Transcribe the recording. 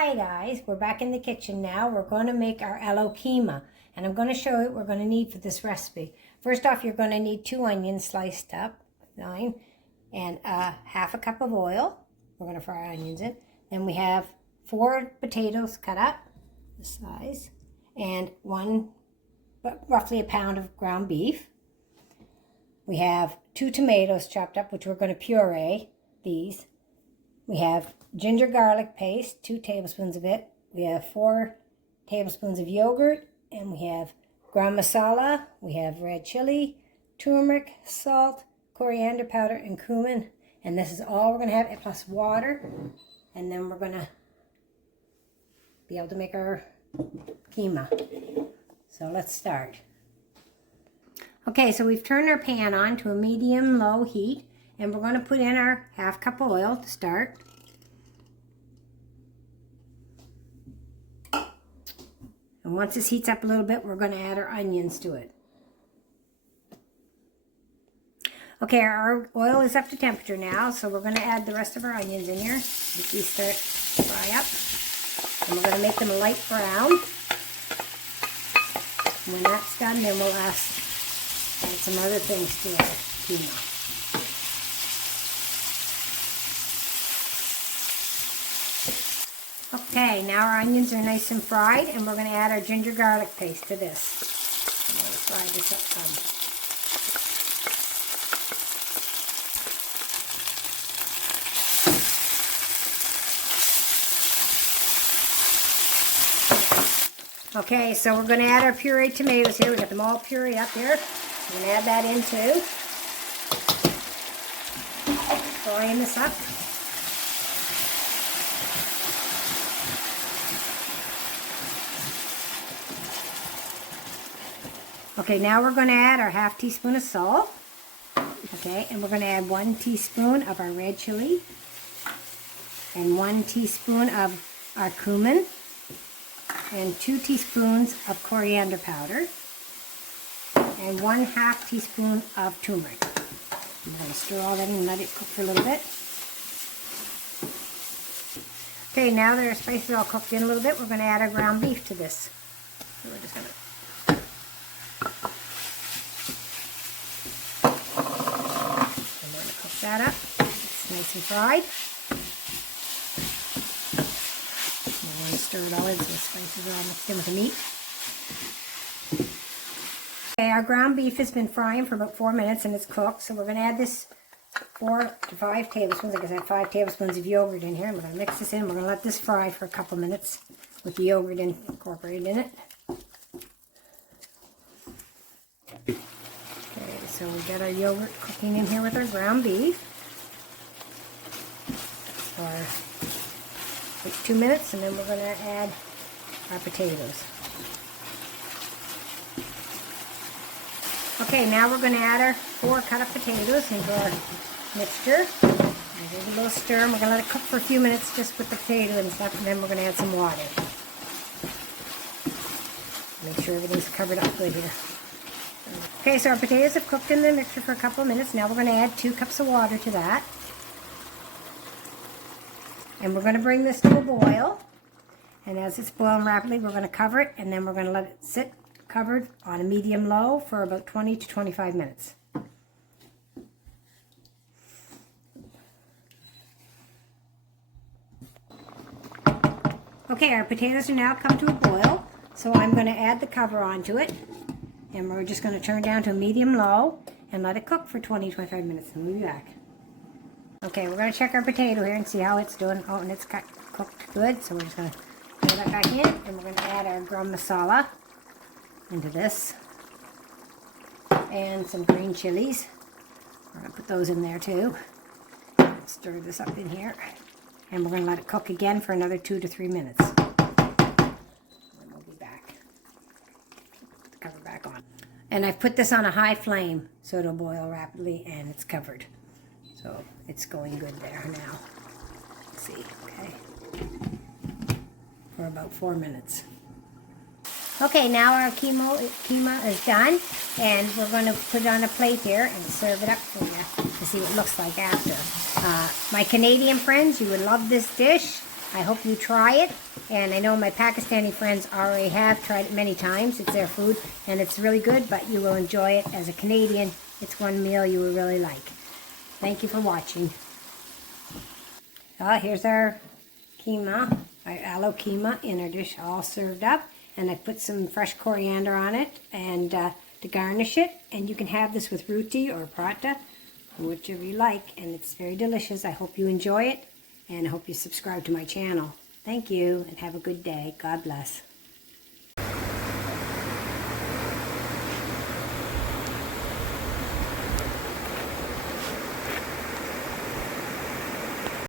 Hi guys, we're back in the kitchen now. We're going to make our allo keema, and I'm going to show you what we're going to need for this recipe. First off, you're going to need 2 onions sliced up, 9, and half a cup of oil. We're going to fry our onions in. Then we have 4 potatoes cut up, this size, and roughly a pound of ground beef. We have 2 tomatoes chopped up, which we're going to puree these. We have ginger garlic paste, 2 tablespoons of it. We have 4 tablespoons of yogurt, and we have garam masala. We have red chili, turmeric, salt, coriander powder, and cumin. And this is all we're going to have, plus water. And then we're going to be able to make our keema. So let's start. Okay, so we've turned our pan on to a medium-low heat. And we're going to put in our half cup of oil to start. And once this heats up a little bit, we're going to add our onions to it. Okay, our oil is up to temperature now, so we're going to add the rest of our onions in here. Let these start to fry up. And we're going to make them a light brown. And when that's done, then we'll add some other things to our keema. Okay, now our onions are nice and fried, and we're going to add our ginger garlic paste to this. I'm going to fry this up some. Okay, so we're going to add our pureed tomatoes here. We got them all pureed up here. We're going to add that in too. Frying this up. Okay, now we're going to add our half teaspoon of salt. Okay, and we're going to add 1 teaspoon of our red chili and 1 teaspoon of our cumin and 2 teaspoons of coriander powder and 1/2 teaspoon of turmeric. I'm going to stir all that in and let it cook for a little bit. Okay, now that our spices are all cooked in a little bit, we're going to add our ground beef to this. So we're just going to that up. It's nice and fried. And we're going to stir it all in so the spices are all mixed in with the meat. Okay, our ground beef has been frying for about 4 minutes and it's cooked. So we're going to add this 4 to 5 tablespoons. I guess I have 5 tablespoons of yogurt in here. And we're going to mix this in. We're going to let this fry for a couple minutes with the yogurt incorporated in it. So we got our yogurt cooking in here with our ground beef for like 2 minutes, and then we're going to add our potatoes. Okay, now we're going to add our 4 cut up potatoes into our mixture. And give it a little stir, and we're going to let it cook for a few minutes just with the potato and stuff, and then we're going to add some water. Make sure everything's covered up good here. Okay, so our potatoes have cooked in the mixture for a couple of minutes. Now we're going to add 2 cups of water to that. And we're going to bring this to a boil. And as it's boiling rapidly, we're going to cover it, and then we're going to let it sit covered on a medium-low for about 20 to 25 minutes. Okay, our potatoes are now come to a boil, so I'm going to add the cover onto it. And we're just going to turn down to a medium-low and let it cook for 20-25 minutes, and we'll be back. Okay, we're going to check our potato here and see how it's doing. Oh, and it's cooked good, so we're just going to put that back in, and we're going to add our garam masala into this. And some green chilies. We're going to put those in there too. Stir this up in here. And we're going to let it cook again for another 2 to 3 minutes. Cover back on. And I've put this on a high flame so it'll boil rapidly, and it's covered. So it's going good there now. Let's see, okay. For about 4 minutes. Okay, now our keema is done, and we're going to put it on a plate here and serve it up for you to see what it looks like after. My Canadian friends, you would love this dish. I hope you try it. And I know my Pakistani friends already have tried it many times. It's their food, and it's really good, but you will enjoy it. As a Canadian, it's one meal you will really like. Thank you for watching. Here's our keema, our allo keema in our dish, all served up. And I put some fresh coriander on it and to garnish it. And you can have this with roti or paratha, whichever you like. And it's very delicious. I hope you enjoy it, and I hope you subscribe to my channel. Thank you, and have a good day. God bless.